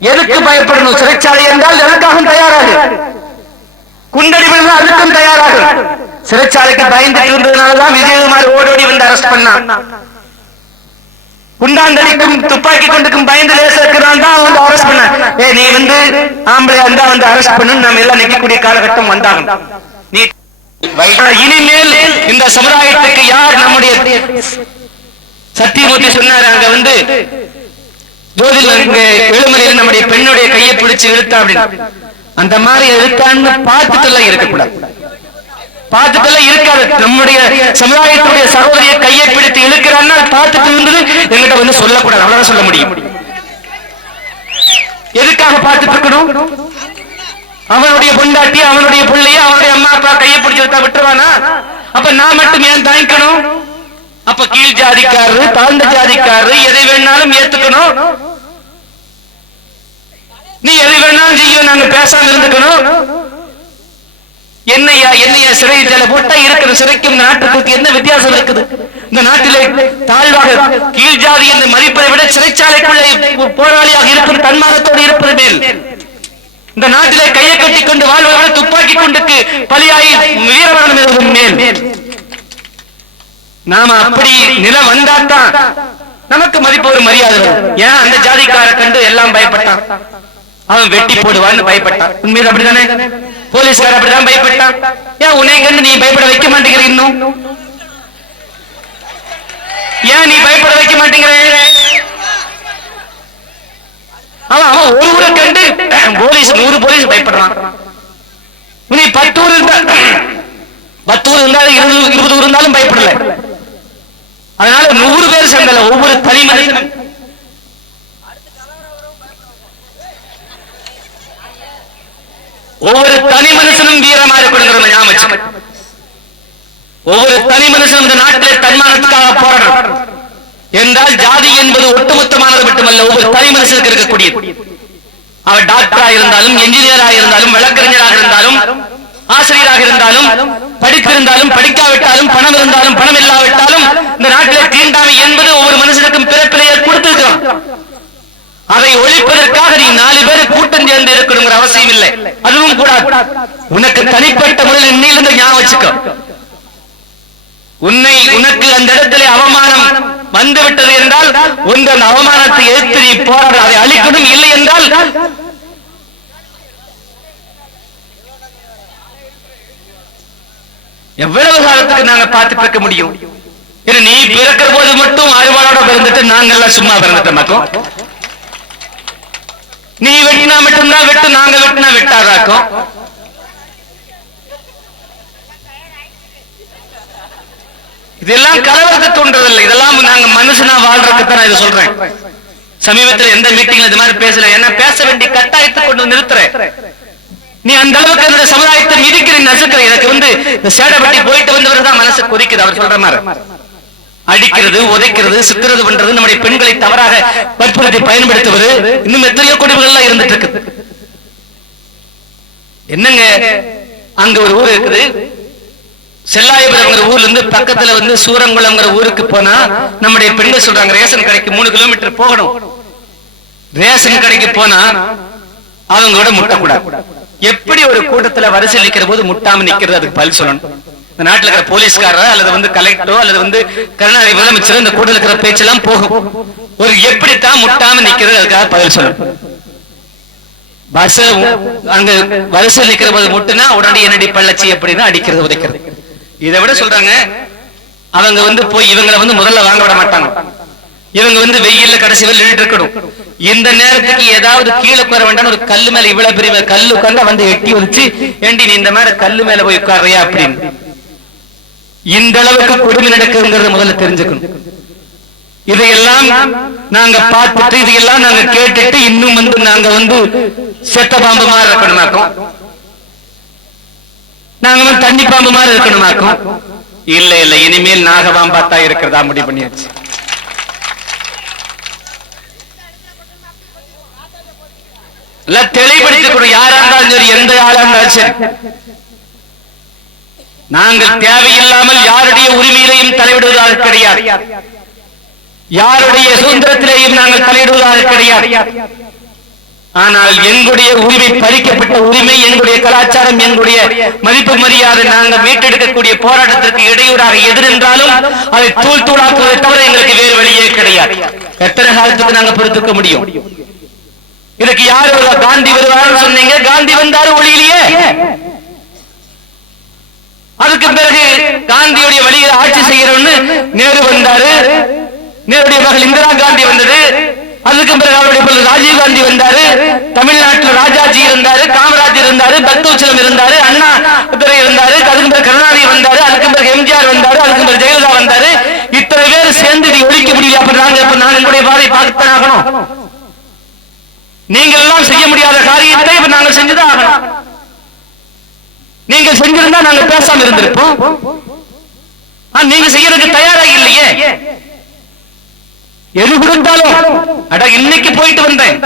எதுக்கு பயப்படணும்? சிறைச்சாலை என்றால் எதற்காக தயாராக, குண்டடிகள் அதுக்கும் தயாராக. சிறைச்சாலைக்கு பயந்துட்டு இருந்ததுனாலதான் விஜயகுமார் ஓடோடி வந்து அரெஸ்ட் பண்ணான். குண்டாண்டடிக்கும் துப்பாக்கி கொண்டுக்கும் பயந்து லேசிருக்கிறான் தான் வந்து அரெஸ்ட் பண்ண. நீ வந்து ஆம்பளை இருந்தா வந்து அரெஸ்ட் பண்ணு, நம்ம எல்லாம் நிற்கக்கூடிய காலகட்டம் வந்தாங்க. நீ இனிமேல் இந்த சமுதாயத்துக்கு யார் நம்முடைய சத்தியமூர்த்தி சொன்னார், அங்க வந்து ஜோதில் எழுமலையில் நம்முடைய பெண்ணுடைய கையை பிடிச்சு இழுத்தா அப்படின்னு, அந்த மாதிரி இழுத்தான்னு பார்த்துட்டுலாம் இருக்கக்கூடாது, பார்த்துட்டுலாம் இருக்காது. நம்முடைய சமுதாயத்துடைய சகோதரியை கையை பிடித்து இழுக்கிறான்னா பார்த்துட்டு இருந்தது எங்கிட்ட வந்து சொல்லக்கூடாது, அவ்வளவுதான் சொல்ல முடியும். எதுக்காக பார்த்துட்டு இருக்கணும்? அவனுடைய பொண்டாட்டி அவனுடைய பிள்ளைய அவனுடைய அம்மா அப்பா கையை பிடிச்சு விட்டா விட்டுருவானா? அப்ப நான் மட்டும் ஏன் தாங்கிக்கணும்? அப்ப கீழ் ஜாதிக்காரரு தாழ்ந்த ஜாதிக்காரரு எதை வேணாலும் ஏத்துக்கணும், நீ எதை வேணாலும் செய்ய, நாங்க பேசாம இருந்துக்கணும். என்னையா சிறைச்சாலை போட்டா இருக்கிற சிறைக்கும் நாட்டுக்கு என்ன வித்தியாசம் இருக்குது? இந்த நாட்டிலே தாழ்வாக கீழ் ஜாதி என்று மதிப்பதை விட சிறைச்சாலைக்குள்ளே போராளியாக இருப்பது தன்மானத்தோடு இருப்பது மேல். இந்த நாட்டிலே கையை கட்டி கொண்டு வாழ்வதை துப்பாக்கி கொண்டுக்கு பலியாகி வீரமரணம் எழுதும் மேல். நாம அப்படி நிலை வந்தாத்தான் நமக்கு மதிப்பு ஒரு மரியாதை. ஏன் அந்த ஜாதிக்கார கண்டு எல்லாம் பயப்பட்டான், அவன் வெட்டி போடுவான்னு பயப்பட்டான். உண்மையில அப்படித்தானே? போலீஸ்கார அப்படிதான் பயப்பட்டான். ஏன் உன்னை கண்டு நீ பயப்பட வைக்க மாட்டேங்கிற? இன்னும் ஏன் நீ பயப்பட வைக்க மாட்டேங்கிற? அவன் ஒரு ஊரை கண்டு போலீஸ் 100 போலீஸ் பயப்படுறான். நீ 10 ஊர் இருந்தாலும் 20 ஊர் இருந்தாலும் பயப்படல. அதனால 100 பேர் சேர்ந்தல ஒவ்வொரு தனி மனிதனும் வீரமா இருக்கணும். ஞாபகம், ஒவ்வொரு தனி மனுஷனும் இந்த நாட்டிலே தன்மானத்துக்காக போராடும் என்றால் ஜாதி என்பது ஒட்டுமொத்தமானது மட்டுமல்ல, ஒவ்வொரு தனி மனுஷனுக்கு இருக்கக்கூடியது. அவர் டாக்டராக இருந்தாலும், என்ஜினியராக இருந்தாலும், வழக்கறிஞராக இருந்தாலும், ஆசிரியராக இருந்தாலும், படித்திருந்தாலும் படிக்காவிட்டாலும், பணம் இருந்தாலும் பணம் இல்லாவிட்டாலும், இந்த நாட்டிலே தீண்டாமை என்பது ஒவ்வொரு மனுஷனுக்கும் பிறப்பிலேயே கொடுத்திருக்கிறோம். அதை ஒழிப்பதற்காக நீ 4 பேர் கூட்டம் சேர்ந்து இருக்கணுங்கிற அவசியம் இல்லை, அதுவும் கூடாது. உனக்கு தனிப்பட்ட முறையில் இன்னிலிருந்து ஞாபகம் வச்சுக்கோ. உனக்கு அந்த இடத்திலே அவமானம் வந்துவிட்டது என்றால் உங்கள் அவமானத்தை எதிர்த்து நீ போராட, அதை அழிக்கணும். இல்லை என்றால் எவ்வளவு காலத்துக்கு நாங்க பார்த்து பிறக்க முடியும்? நீ பிறக்கிற போது மட்டும் அறுவாளோட பிறந்துட்டு நாங்கெல்லாம் சும்மா பிறந்துட்ட மாட்டோம். நீ வெட்டினா மட்டும்தான் வெட்டு, நாங்க வெட்டினா வெட்டாதாக்கும். இதெல்லாம் கலவரத்தை தோன்றதில்லை, இதெல்லாம் நாங்க மனுஷனா வாழ்றதுக்கு நான் இதை சொல்றேன். சமீபத்தில் எந்த மீட்டிங்ல இது மாதிரி பேசல, ஏன்னா பேச வேண்டிய கட்டாயத்தை கொண்டு நிறுத்துறேன். நீ அந்த அளவுக்கு என்னுடைய சமுதாயத்தை மிதிக்கிற நசுக்கிற. எனக்கு வந்து சேடப்பட்டி போயிட்டு வந்தவர்தான் மனசு கொதிக்குது. அவர் சொல்ற மாதிரி அடிக்கிறது, உதைக்கிறது, சித்திரது பண்றது, நம்முடைய பெண்களை தவறாக வற்புறுத்தி பயன்படுத்துவது, இன்னும் எத்தனையோ கொடுமைகள் எல்லாம் இருந்துட்டு இருக்குது. என்னங்க, அங்க ஒரு ஊர் இருக்குது செல்லாயபுரம்ங்கிற ஊர்ல இருந்து பக்கத்துல வந்து சூரங்குளம்ங்கிற ஊருக்கு போனா நம்முடைய பெண்கள் சொல்றாங்க, ரேஷன் கடைக்கு 3 கிலோமீட்டர் போகணும். ரேஷன் கடைக்கு போனா அவங்களோட முட்டக்கூடாது. எப்படி ஒரு கூட்டத்துல வரிசையில் நிக்கிற போது முட்டாம நிக்கிறது? அதுக்கு பதில் சொல்லணும். இந்த நாட்டில் இருக்கிற போலீஸ்காரர் அல்லது வந்து கலெக்டரோ அல்லது வந்து கருணாநிதி முதலமைச்சர் இந்த கூட்டத்தில் இருக்கிற பேச்செல்லாம் போகும். ஒரு எப்படித்தான் முட்டாம நிக்கிறது, அதுக்காக பதில் சொல்லணும். பஸ் அங்க வரிசையில் நிக்கிற போது முட்டுனா உடனே என்னடி பள்ளச்சி எப்படின்னா அடிக்கிறது, உதைக்கிறது. இதை விட சொல்றாங்க, அவங்க வந்து போய் இவங்களை வந்து முதல்ல வாங்க விட மாட்டாங்க. இவங்க வந்து வெயில்ல கடைசி வரை இருக்கணும். இந்த நேரத்துக்கு ஏதாவது கீழே உட்கார வேண்டாம், ஒரு கல்லு மேல இவ்வளவு பெரிய கல்லு உட்கார்ந்து வந்து எட்டி வச்சு, ஏண்டி நீ இந்த மாதிரி கல்லு மேல போய் உட்கார்றியா அப்படின்னு. இந்த அளவுக்கு கொடுமை நடக்குங்கிறத முதல்ல தெரிஞ்சுக்கணும். இதையெல்லாம் நாங்க பார்த்துட்டு, இதையெல்லாம் நாங்க கேட்டுட்டு இன்னும் வந்து நாங்க வந்து செத்த பாம்பு மாதிரி இருக்கணுமாக்கும், நாங்க வந்து தண்ணி பாம்பு மாதிரி இருக்கணுமாக்கும். இல்ல இல்ல, இனிமேல் நாகபாம்பாத்தா இருக்கிறதா முடிவு பண்ணியாச்சு. தெளிவுபடுத்திக் யாரா இருந்தாலும் சரி, எந்த ஆளா இருந்தாலும் சரி, நாங்கள் தேவையில்லாமல் யாருடைய உரிமையிலையும் தலையிடுவதாக கிடையாது, யாருடைய சுதந்திரத்திலேயும் நாங்கள் தலையிடுவதாக கிடையாது. ஆனால் எங்களுடைய உரிமை பறிக்கப்பட்ட உரிமை, எங்களுடைய கலாச்சாரம், எங்களுடைய மதிப்பு மரியாதை நாங்கள் மீட்டெடுக்கக்கூடிய போராட்டத்திற்கு இடையூறாக எதிரென்றாலும் அதை தூள் தூளாக்குவதை தவிர எங்களுக்கு வேறு வழியே கிடையாது. எத்தனை காலத்துக்கு நாங்க பொறுத்துக்க முடியும்? இதுக்கு யாரு காந்தி வருவார் சொன்னீங்க, காந்தி வந்தாரு ஒளியிலேயே. அதுக்கு பிறகு காந்தியுடைய வழியில் ஆட்சி செய்யறோம்னு நேரு வந்தாரு, நேருடைய மகள் இந்திரா காந்தி வந்தது. அதுக்கு பிறகு அவருடைய ராஜீவ் காந்தி வந்தாரு, தமிழ்நாட்டில் ராஜாஜி இருந்தாரு, காமராஜ் இருந்தாரு, பக்தவச்சலம் இருந்தாரு, அண்ணா துரை இருந்தாரு, அதுக்கு பிறகு கருணாநிதி வந்தாரு, அதுக்கு பிறகு எம்ஜிஆர் வந்தாரு, அதுக்கு பிறகு ஜெயலலிதா வந்தாரு. இத்தனை பேர் சேர்ந்து ஒழிக்க முடியல. அப்ப நாங்க எங்களுடைய பாதை பார்த்துத்தான் ஆகணும். நீங்கள் எல்லாம் செய்ய முடியாத காரியத்தை இப்ப நாங்கள் செஞ்சுதான் ஆகணும். நீங்கள் செஞ்சிருந்தா நாங்க பேசாம இருந்திருப்போம். நீங்க செய்யறதுக்கு தயாராக இல்லையே. எது கொடுத்தாலும் இன்னைக்கு போயிட்டு வந்தேன்,